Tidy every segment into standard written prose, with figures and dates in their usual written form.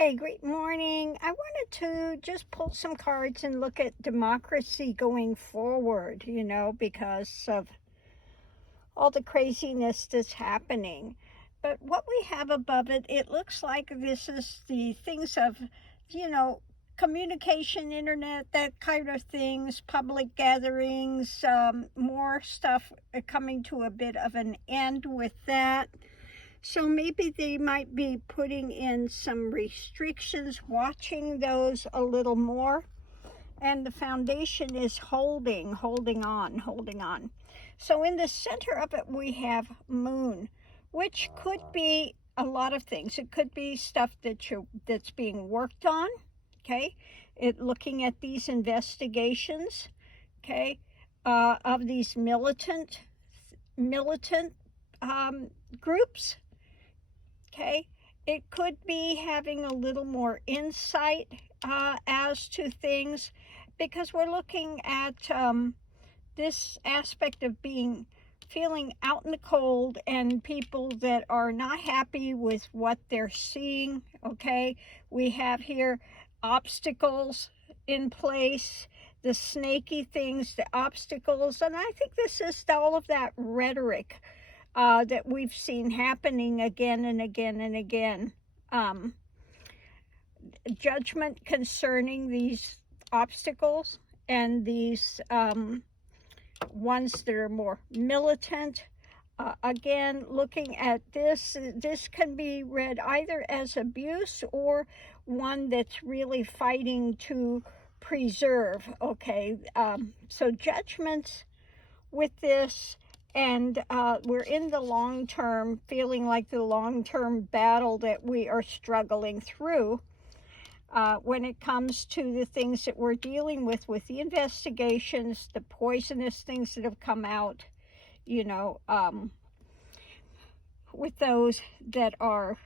Okay, great morning. I wanted to just pull some cards and look at democracy going forward, because of all the craziness that's happening. But what we have above it, it looks like this is the things of, you know, communication, internet, that kind of things, public gatherings, more stuff coming to a bit of an end with that. So maybe they might be putting in some restrictions, watching those a little more. And the foundation is holding on. So in the center of it, we have moon, which could be a lot of things. It could be stuff that's being worked on, okay? Looking at these investigations, okay, of these militant groups. Okay, it could be having a little more insight as to things, because we're looking at this aspect of feeling out in the cold, and people that are not happy with what they're seeing. Okay, we have here obstacles in place, the snaky things, the obstacles, and I think this is all of that rhetoric that we've seen happening again and again and again. Judgment concerning these obstacles and these ones that are more militant. Again, looking at this can be read either as abuse or one that's really fighting to preserve. Okay, so judgments with this. And we're in the long term, feeling like the long-term battle that we are struggling through when it comes to the things that we're dealing with the investigations, the poisonous things that have come out, with those that are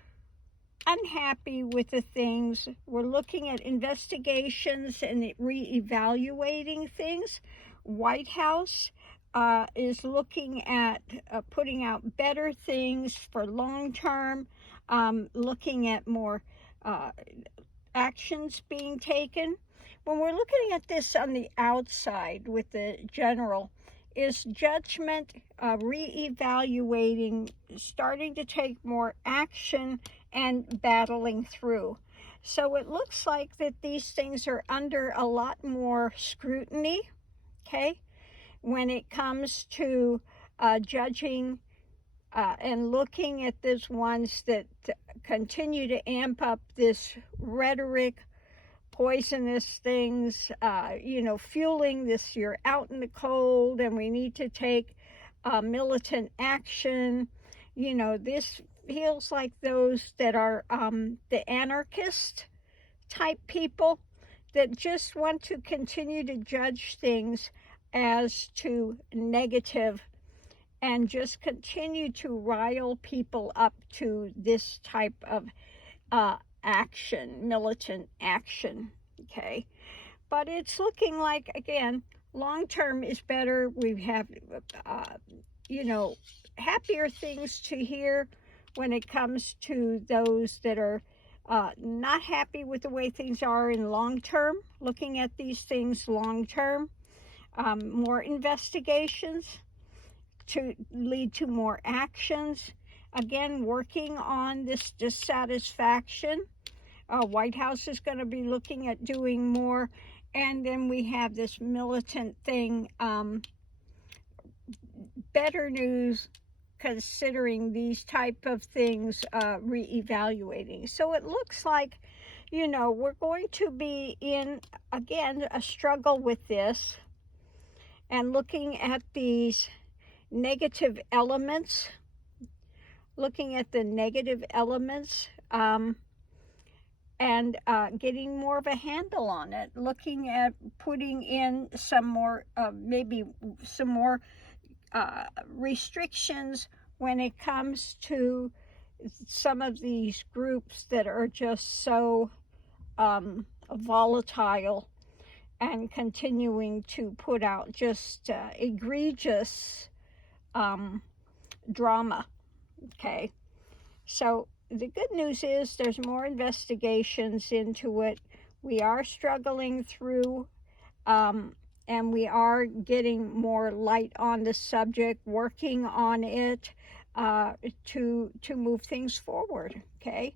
unhappy with the things. We're looking at investigations and re-evaluating things. White House is looking at putting out better things for long term, looking at more actions being taken. When we're looking at this on the outside with the general, is judgment, re-evaluating, starting to take more action and battling through. So it looks like that these things are under a lot more scrutiny, okay? When it comes to judging and looking at these ones that continue to amp up this rhetoric, poisonous things, fueling this, you're out in the cold and we need to take militant action. This feels like those that are the anarchist type people that just want to continue to judge things as to negative and just continue to rile people up to this type of action, militant action, okay? But it's looking like, again, long-term is better. We have, happier things to hear when it comes to those that are not happy with the way things are in long-term, looking at these things long-term. More investigations to lead to more actions. Again, working on this dissatisfaction. White House is going to be looking at doing more. And then we have this militant thing. Better news considering these type of things, re-evaluating. So it looks like, we're going to be in, again, a struggle with this. And looking at these negative elements, looking at the negative elements, and getting more of a handle on it, looking at putting in some more, maybe some more restrictions when it comes to some of these groups that are just so volatile and continuing to put out just egregious drama, okay? So the good news is there's more investigations into it. We are struggling through, and we are getting more light on the subject, working on it to move things forward. Okay,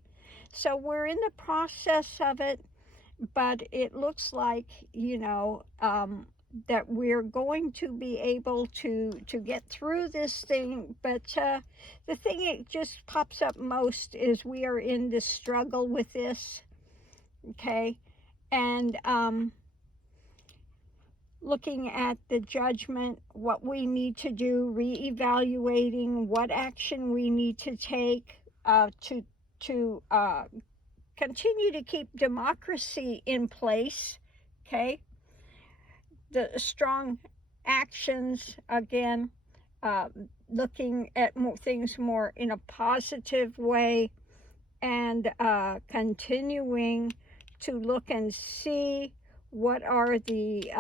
so we're in the process of it, but it looks like, that we're going to be able to get through this thing. But the thing that just pops up most is we are in this struggle with this. Okay, and looking at the judgment, what we need to do, reevaluating what action we need to take to continue to keep democracy in place. Okay, the strong actions, again, looking at things more in a positive way, and continuing to look and see what are the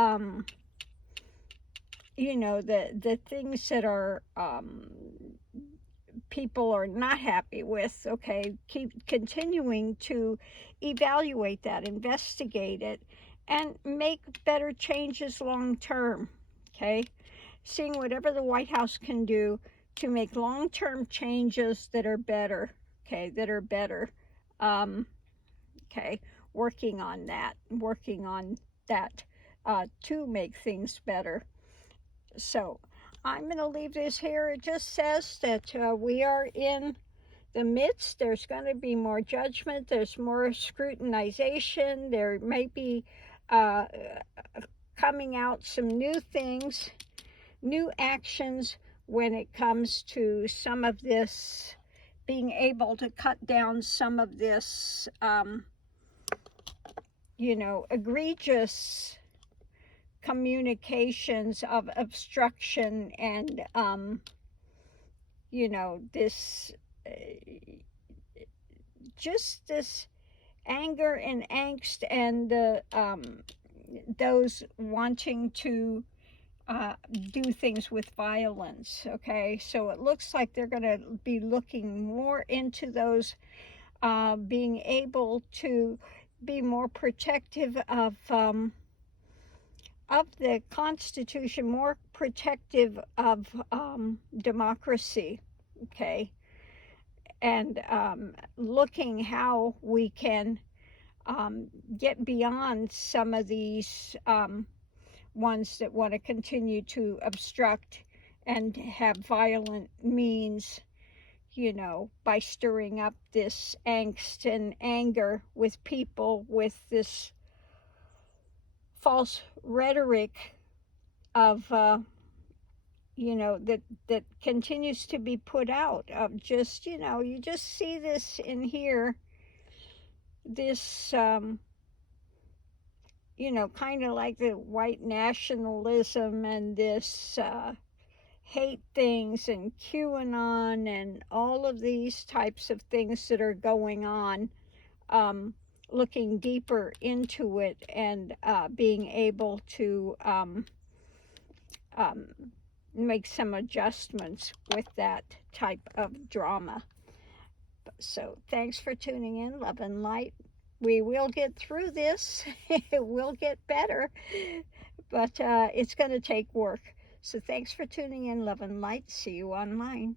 the things that are people are not happy with. Okay, keep continuing to evaluate that, investigate it, and make better changes long term. Okay, seeing whatever the White House can do to make long-term changes that are better. Okay, that are better. Okay, working on that to make things better. So I'm going to leave this here. It just says that we are in the midst. There's going to be more judgment. There's more scrutinization. There may be coming out some new things, new actions when it comes to some of this, being able to cut down some of this, egregious communications of obstruction and, this, just this anger and angst, and those wanting to do things with violence. Okay, so it looks like they're going to be looking more into those, being able to be more protective of the Constitution, more protective of democracy. Okay, and looking how we can get beyond some of these ones that want to continue to obstruct and have violent means, by stirring up this angst and anger with people, with this false rhetoric of, that continues to be put out, of just, you just see this in here, this, kind of like the white nationalism and this hate things and QAnon and all of these types of things that are going on, looking deeper into it and being able to make some adjustments with that type of drama. So thanks for tuning in, love and light. We will get through this. It will get better, but it's going to take work. So thanks for tuning in, love and light. See you online.